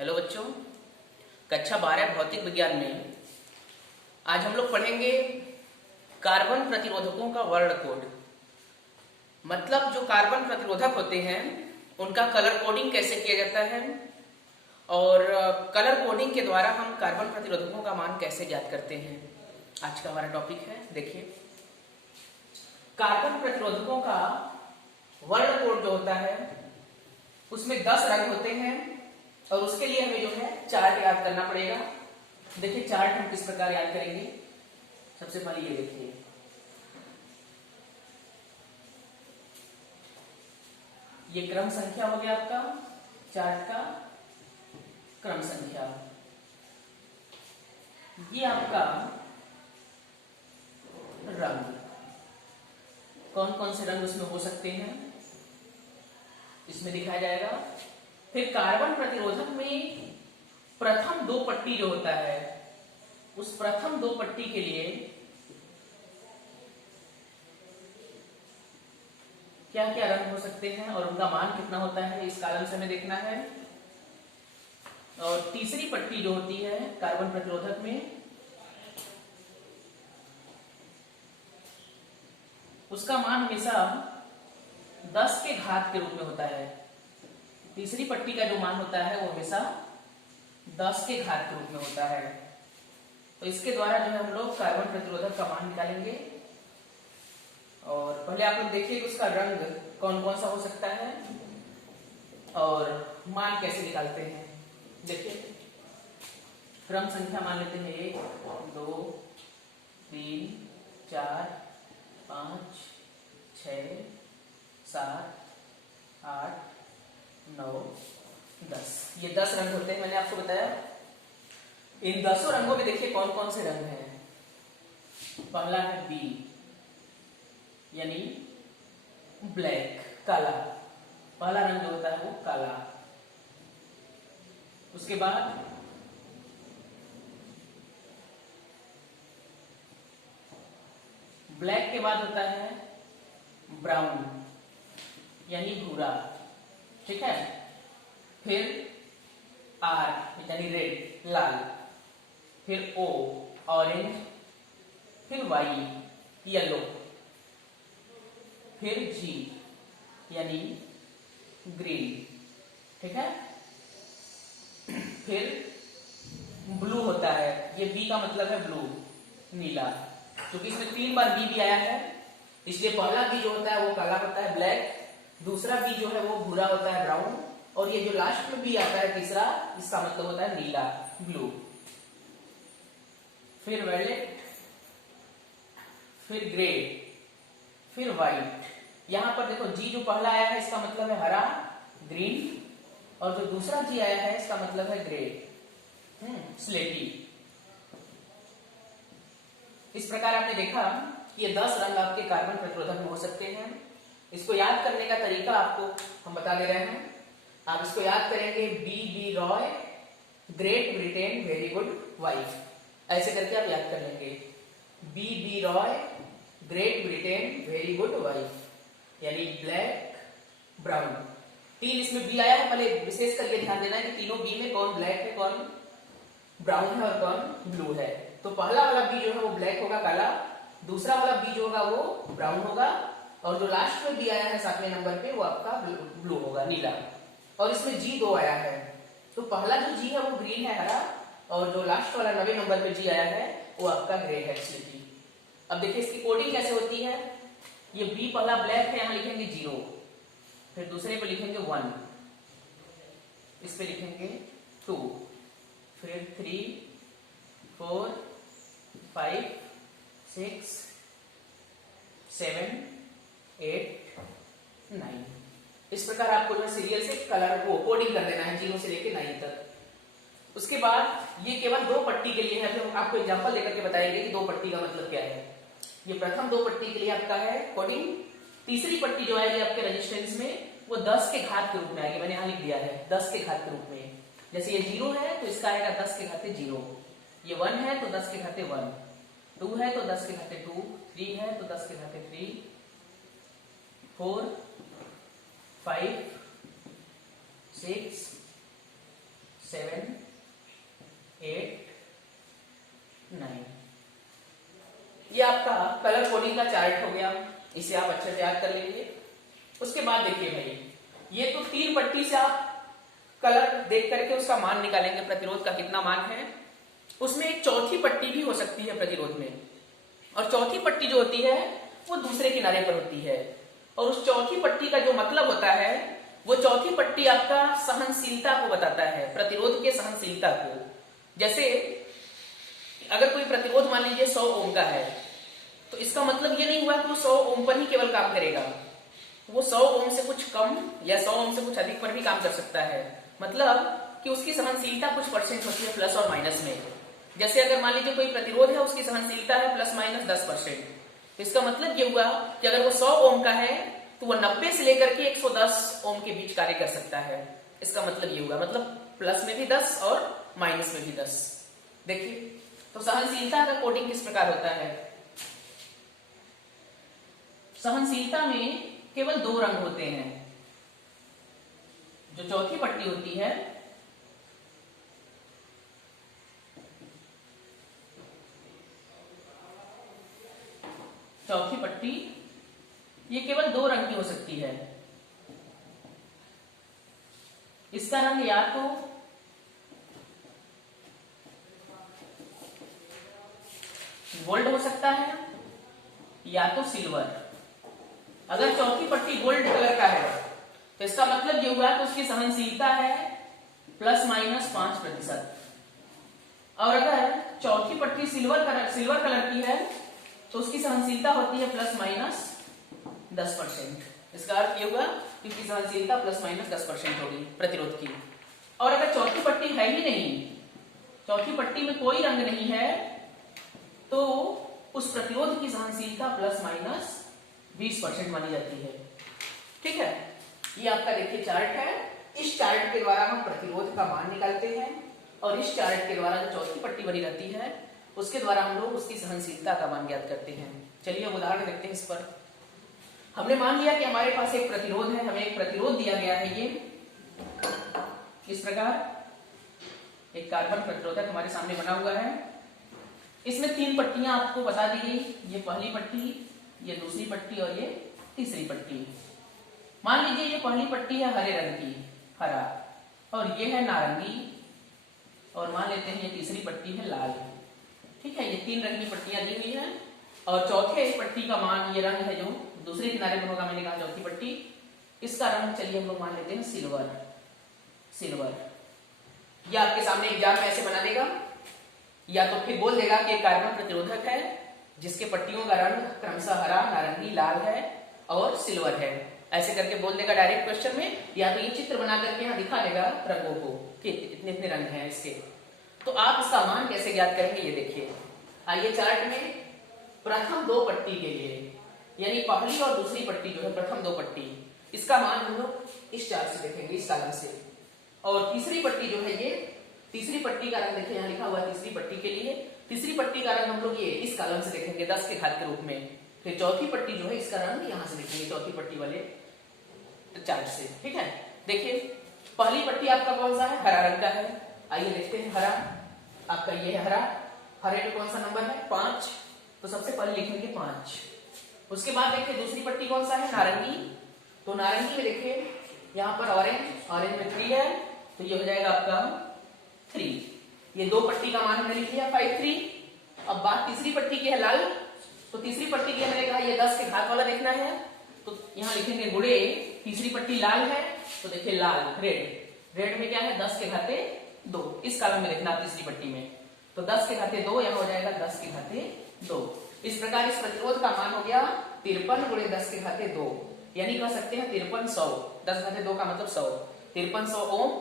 Hello बच्चों, कक्षा 12 भौतिक विज्ञान में आज हम लोग पढ़ेंगे कार्बन प्रतिरोधकों का वर्ण कोड। मतलब जो कार्बन प्रतिरोधक होते हैं उनका कलर कोडिंग कैसे किया जाता है और कलर कोडिंग के द्वारा हम कार्बन प्रतिरोधकों का मान कैसे ज्ञात करते हैं। आज का हमारा टॉपिक है। देखिए, कार्बन प्रतिरोधकों का वर्ण कोड जो होता है उसमें 10 रंग होते हैं और उसके लिए हमें जो है चार्ट याद करना पड़ेगा। देखिए चार्ट हम किस प्रकार याद करेंगे। सबसे पहले ये देखिए, ये क्रम संख्या हो गया आपका चार्ट का क्रम संख्या। ये आपका रंग, कौन कौन से रंग उसमें हो सकते हैं इसमें दिखाया जाएगा। फिर कार्बन प्रतिरोधक में प्रथम दो पट्टी जो होता है उस प्रथम दो पट्टी के लिए क्या क्या रंग हो सकते हैं और उनका मान कितना होता है इस कॉलम से हमें देखना है। और तीसरी पट्टी जो होती है कार्बन प्रतिरोधक में उसका मान हमेशा 10 के घात के रूप में होता है। तीसरी पट्टी का जो मान होता है वो हमेशा 10 के घात के रूप में होता है। तो इसके द्वारा जो है हम लोग कार्बन प्रतिरोधक का मान निकालेंगे। और पहले आप लोग देखिए कि उसका रंग कौन कौन सा हो सकता है और मान कैसे निकालते हैं। देखिए, क्रम संख्या मान लेते हैं 1 2 3 4 5 6 7 8 9 10। ये 10 रंग होते हैं, मैंने आपको बताया। इन 10 रंगों में देखिए कौन कौन से रंग हैं। पहला है बी यानी ब्लैक, काला। पहला रंग जो होता है वो काला। उसके बाद ब्लैक के बाद होता है ब्राउन यानी भूरा, ठीक है। फिर आर यानी रेड, लाल। फिर ओ ऑरेंज। फिर वाई येलो। फिर जी यानी ग्रीन, ठीक है। फिर ब्लू होता है, ये बी का मतलब है ब्लू, नीला। क्योंकि इसमें 3 बार बी भी आया है इसलिए पहला बी जो होता है वो काला होता है, ब्लैक। दूसरा बी जो है वो भूरा होता है, ब्राउन। और ये जो लास्ट में बी आता है तीसरा, इसका मतलब होता है नीला, ब्लू। फिर वायलेट। फिर ग्रे। फिर व्हाइट। यहां पर देखो जी जो पहला आया है इसका मतलब है हरा, ग्रीन। और जो दूसरा जी आया है इसका मतलब है ग्रे, स्लेटी। इस प्रकार आपने देखा कि ये 10 रंग आपके कार्बन प्रतिरोधक में हो सकते हैं। इसको याद करने का तरीका आपको हम बता दे रहे हैं। आप इसको याद करेंगे B Roy, great Britain, very good wife. ऐसे करके आप याद कर लेंगे। B Roy, great Britain, very good wife यानी ब्लैक, ब्राउन। 3 इसमें बी आया है। पहले विशेष करके ध्यान देना है कि तीनों बी में कौन ब्लैक है, कौन ब्राउन है और कौन ब्लू है। तो पहला वाला बी जो है वो ब्लैक होगा, काला। दूसरा वाला बी जो होगा वो ब्राउन होगा। और जो लास्ट में बी आया है 7वें नंबर पे वो आपका ब्लू होगा, नीला। और इसमें जी 2 आया है। तो पहला जो जी है वो ग्रीन है, हरा। और जो लास्ट वाला 9वें नंबर पे जी आया है वो आपका ग्रे है, स्लेटी। अब देखिए इसकी कोडिंग कैसे होती है। ये बी पहला ब्लैक है, यहां लिखेंगे 0। फिर दूसरे पे लिखेंगे 1। इस पे लिखेंगे 2। फिर 3 4 5 6 7 8 9। इस प्रकार आपको जो है सीरियल से कलर को कोडिंग कर देना है 0 से लेकर 9 तक। उसके बाद ये केवल 2 पट्टी के लिए है। तो आपको एग्जांपल लेकर के बताएंगे कि 2 पट्टी का मतलब क्या है। ये प्रथम 2 पट्टी के लिए आपका है कोडिंग। तीसरी पट्टी जो आएगी आपके रेजिस्टेंस में वो 10 के घात के रूप में आएगी। मैंने यहां लिख दिया है 10 के घात के रूप में। जैसे ये 0 है तो इसका आएगा 10 के घाते 0। ये 1 है तो 10 के घाते 1। 2 है तो 10 के घाते 2। 3 है तो 10 के घाते 3। 4 5 6 7 8 9। ये आपका कलर कोडिंग का चार्ट हो गया, इसे आप अच्छे से याद कर लीजिए। उसके बाद देखिए भाई, ये तो 3 पट्टी से आप कलर देख करके उसका मान निकालेंगे, प्रतिरोध का कितना मान है। उसमें एक चौथी पट्टी भी हो सकती है प्रतिरोध में, और चौथी पट्टी जो होती है वो दूसरे किनारे पर होती है। और उस चौथी पट्टी का जो मतलब होता है, वो चौथी पट्टी आपका सहनशीलता को बताता है, प्रतिरोध के सहनशीलता को। जैसे अगर कोई प्रतिरोध मान लीजिए 100 ओम का है, तो इसका मतलब ये नहीं हुआ कि वो 100 ओम पर ही केवल काम करेगा, वो 100 ओम से कुछ कम या 100 ओम से कुछ अधिक पर भी काम कर सकता है। मतलब कि उसकी सहनशीलता कुछ परसेंट होती है प्लस और माइनस में। जैसे अगर मान लीजिए कोई प्रतिरोध है, उसकी सहनशीलता है प्लस माइनस 10%, तो इसका मतलब ये हुआ कि अगर वो 100 ओम का है तो वो 90 से लेकर के 110 ओम के बीच कार्य कर सकता है। इसका मतलब ये हुआ, मतलब प्लस में भी 10 और माइनस में भी 10। देखिए तो सहनशीलता का कोडिंग किस प्रकार होता है। सहनशीलता में केवल 2 रंग होते हैं। जो चौथी पट्टी होती है, चौथी पट्टी ये केवल 2 रंग की हो सकती है। इसका रंग या तो गोल्ड हो सकता है या तो सिल्वर। अगर चौथी पट्टी गोल्ड कलर का है तो इसका मतलब ये हुआ कि उसकी सहनशीलता है प्लस माइनस 5%। और अगर चौथी पट्टी सिल्वर कलर की है तो उसकी सहनशीलता होती है प्लस माइनस 10%। इसका अर्थ ये हुआ कि उसकी सहनशीलता प्लस माइनस 10% होगी प्रतिरोध की। और अगर चौथी पट्टी है ही नहीं, चौथी पट्टी में कोई रंग नहीं है, तो उस प्रतिरोध की सहनशीलता प्लस माइनस 20% मानी जाती है। ठीक है, ये आपका देखिए चार्ट है। इस चार्ट के द्वारा हम प्रतिरोध का मान निकालते हैं, और इस चार्ट के द्वारा जो चौथी पट्टी बनी रहती है उसके द्वारा हम लोग उसकी सहनशीलता का मान ज्ञात करते हैं। चलिए अब उदाहरण देखते हैं इस पर। हमने मान लिया कि हमारे पास एक प्रतिरोध है, हमें एक प्रतिरोध दिया गया है। ये इस प्रकार एक कार्बन प्रतिरोधक हमारे सामने बना हुआ है। इसमें 3 पट्टियां आपको बता दी गई, ये पहली पट्टी, ये दूसरी पट्टी और ये तीसरी पट्टी। मान लीजिए ये पहली पट्टी है हरे रंग की, हरा, और ये है नारंगी, और मान लेते हैं ये तीसरी पट्टी है लाल। ठीक है, ये 3 रंग की पट्टियां दी हुई हैं, और चौथे पट्टी का मान, ये रंग है जो दूसरे किनारे पर होगा, मैंने कहा चौथी पट्टी, इसका रंग चलिए हम लोग मान लेते हैं सिल्वर। ये आपके सामने एग्जाम में ऐसे बना देगा, या तो फिर बोल देगा कि एक कार्बन प्रतिरोधक है जिसके पट्टियों का रंग क्रमशः हरा, नारंगी, लाल है और सिल्वर है। ऐसे करके बोल देगा डायरेक्ट क्वेश्चन में, या तो ये चित्र बना करके यहाँ दिखा देगा रंगों को कि इतने इतने रंग हैं इसके। तो आप इसका मान कैसे ज्ञात करेंगे, ये देखिए। आइए चार्ट में प्रथम 2 पट्टी के लिए, यानी पहली और दूसरी पट्टी जो है, प्रथम 2 पट्टी, इसका मान हम लोग इस चार्ट से देखेंगे, इस कॉलम से। और तीसरी पट्टी जो है, ये तीसरी पट्टी का रंग देखिए यहाँ लिखा हुआ है तीसरी पट्टी के लिए। तीसरी पट्टी का रंग हम लोग ये इस कॉलम से देखेंगे 10 के घात के रूप में। फिर चौथी पट्टी जो है इसका रंग यहाँ से देखेंगे, चौथी पट्टी वाले चार्ट से। ठीक है, देखिए पहली पट्टी आपका कौन सा है, हरा रंग का है। आइए देखते हैं, हरा आपका ये है हरा। हरे में कौन सा नंबर है, 5, तो सबसे पहले लिखेंगे 5। उसके बाद देखिए दूसरी पट्टी कौन सा है, नारंगी। तो नारंगी में देखिए यहाँ पर ऑरेंज में 3 है, तो ये हो जाएगा आपका 3। ये 2 पट्टी का मान हमने लिख लिया 5 3। अब बात तीसरी पट्टी की है, लाल। तो तीसरी पट्टी की मैंने कहा ये 10 के घात वाला देखना है, तो यहाँ लिखेंगे गुणे तीसरी पट्टी लाल है, तो देखिए लाल, रेड में क्या है 10 के घाते 2, इस कॉलम में देखना तीसरी पट्टी में। तो 10 के घाते 2 यहाँ हो जाएगा 10 के घाते 2। इस प्रकार इस प्रतिरोध का मान हो गया 53 गुणे 10 के घाते 2, यानी कह सकते हैं 5300। 10 घाते 2 का मतलब 100, 5300 ओम।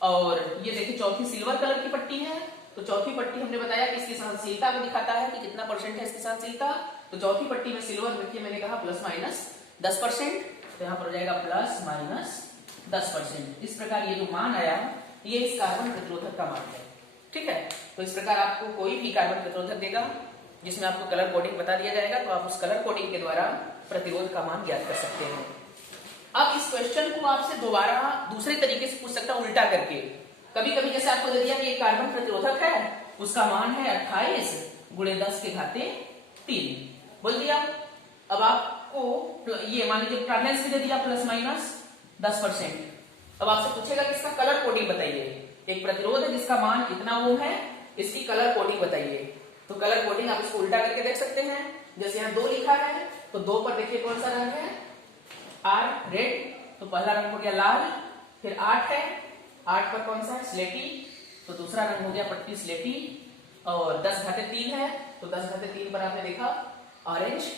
और ये देखिए चौथी सिल्वर कलर की पट्टी है, तो चौथी पट्टी हमने बताया कि इसकी सहनशीलता को दिखाता है कि कितना परसेंट है इसकी सहनशीलता। तो चौथी पट्टी में सिल्वर देखिए मैंने कहा प्लस माइनस 10%, तो यहाँ पर हो जाएगा प्लस माइनस 10%। इस प्रकार ये जो मान आया ये इस कार्बन प्रतिरोधक का मान है। ठीक है, तो इस प्रकार आपको कोई भी कार्बन प्रतिरोधक देगा जिसमें आपको कलर कोडिंग बता दिया जाएगा, तो आप उस कलर कोडिंग के द्वारा प्रतिरोध का मान ज्ञात कर सकते हैं। अब इस क्वेश्चन को आपसे दोबारा दूसरे तरीके से पूछ सकता हूं, उल्टा करके। कभी कभी जैसे आपको दे दिया कि एक कार्बन प्रतिरोधक है, उसका मान है 28 गुणे 10 के घाते 3, बोल दिया। अब आपको ये मान लीजिए टॉलरेंस भी दे दिया प्लस माइनस 10%। अब आपसे पूछेगा कि इसका कलर कोडिंग बताइए। एक प्रतिरोध है जिसका मान इतना ओम है, इसकी कलर कोडिंग बताइए। तो कलर कोडिंग आप इसको उल्टा करके देख सकते हैं। जैसे यहाँ 2 लिखा है तो 2 पर देखिए कौन सा रंग है, R रेड, तो पहला रंग हो गया लाल। फिर 8 है, 8 पर कौन सा है, स्लेटी, तो दूसरा रंग हो गया पट्टी स्लेटी। और 10 घाते 3 है, तो 10 घाते 3 पर आपने देखा ऑरेंज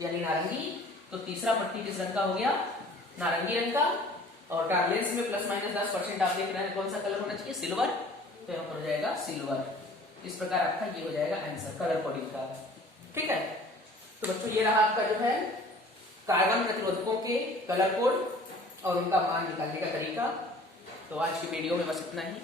यानी नारंगी, तो तीसरा पट्टी किस रंग का हो गया, नारंगी रंग का। और टॉलरेंस में प्लस माइनस 10% आप देख रहे हैं कौन सा कलर होना चाहिए, सिल्वर, तो यहाँ पर हो जाएगा सिल्वर। इस प्रकार आपका ये हो जाएगा आंसर कलर कोडिंग का। ठीक है, तो बच्चों ये रहा आपका जो है कार्बन प्रतिरोधकों के कलर कोड और उनका मान निकालने का तरीका। तो आज की वीडियो में बस इतना ही।